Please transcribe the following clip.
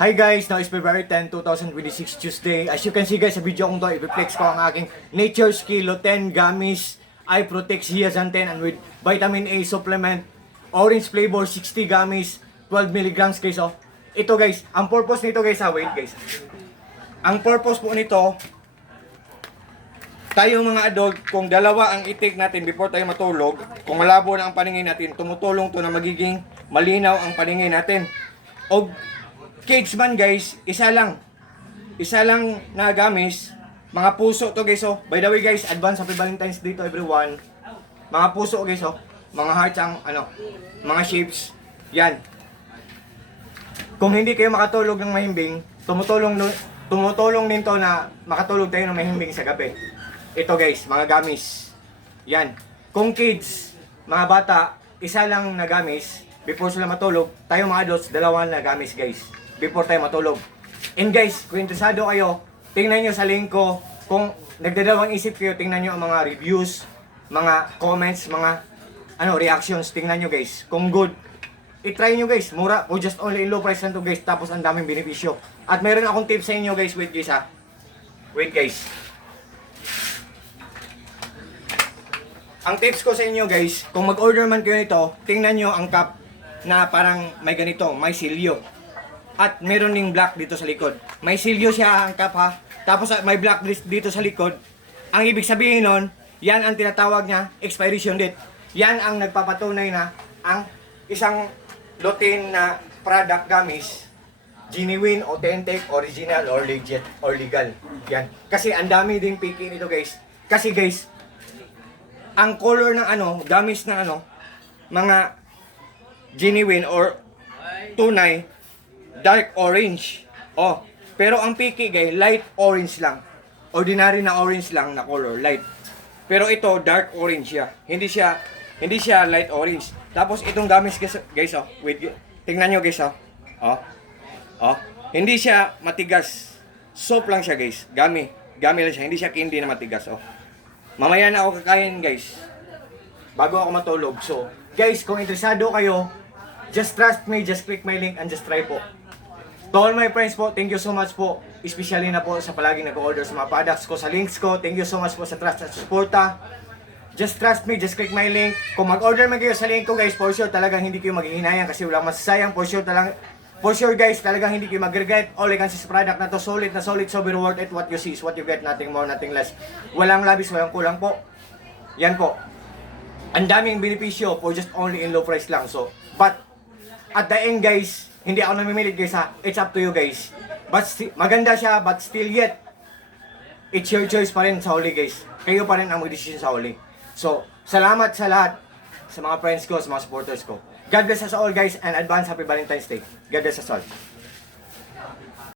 Hi guys, now is February 10, 2026 Tuesday. As you can see guys, sa video kong to, i-flex ko ang aking Nature's Kilo 10 Gummies Eye Protect Zeaxanthin and with Vitamin A supplement, orange flavor, 60 gummies, 12 milligrams guys. Oh. Ito guys, ang purpose nito guys, wait guys. Ang purpose po nito, tayo mga adult, kung dalawa ang i-take natin before tayo matulog, kung malabo na ang paningin natin, tumutulong to na magiging malinaw ang paningin natin. O cage man guys, isa lang na gamis, mga puso to guys. Oh. By the way guys, advance happy Valentine's Day to everyone. Mga puso guys, oh. Mga hearts ang mga shapes. Yan. Kung hindi kayo makatulog ng mahimbing, tumutulong din to na makatulog tayo ng mahimbing sa gabi. Ito guys, mga gamis. Yan. Kung kids, mga bata, isa lang na gamis, before sila matulog, tayo mga adults, dalawa na gamis guys, before tayo matulog. And guys, kung interesado kayo, tingnan nyo sa link ko. Kung nagdadalawang isip kayo, tingnan nyo ang mga reviews, mga comments, mga reactions. Tingnan nyo guys. Kung good, i-try nyo guys. Mura o just only in low price lang to guys. Tapos ang daming benepisyo. At meron akong tips sa inyo guys. Wait guys ha. Wait guys. Ang tips ko sa inyo guys, kung mag-order man kayo nito, tingnan nyo ang cup na parang may ganito, may silyo. At meron ding black dito sa likod. May silyo siya ang cup ha. Tapos may black dito sa likod. Ang ibig sabihin nun, yan ang tinatawag niya expiration date. Yan ang nagpapatunay na ang isang lutin na product gamis, genuine, authentic, original, or legit, or legal. Yan. Kasi ang dami ding piki nito guys. Kasi guys, ang color ng gamis ng mga genuine or tunay, dark orange. Oh, pero ang piki guys, light orange lang. Ordinary na orange lang na color, light. Pero ito dark orange siya. Hindi siya light orange. Tapos itong gamis guys, oh, wait, tingnan nyo guys, oh. Oh. Hindi siya matigas. Soap lang siya guys. Gami lang siya, hindi siya candy na matigas, oh. Mamaya na ako kakain guys, bago ako matulog. So guys, kung interesado kayo, just trust me, just click my link and just try po. To all my friends po, thank you so much po. Especially na po sa palaging nag-order sa mga products ko, sa links ko. Thank you so much po sa trust at suporta. Just trust me, just click my link. Kung mag-order man kayo sa link ko guys, for sure talagang hindi kayo maghihinayang kasi walang masasayang. For sure guys, talagang hindi kayo mag-regret. All I can say sa product na to, solid na solid, so very worth it. What you see is what you get, nothing more, nothing less. Walang labis, walang kulang po. Yan po. Ang daming benepisyo for just only in low price lang. So, but at the end guys, hindi ako namimilit guys ha. It's up to you guys. But maganda siya, but still yet, it's your choice pa rin sa huli guys. Kayo pa rin ang mag-decision sa huli. So, salamat sa lahat, sa mga friends ko, sa mga supporters ko. God bless us all guys, and advance happy Valentine's Day. God bless us all.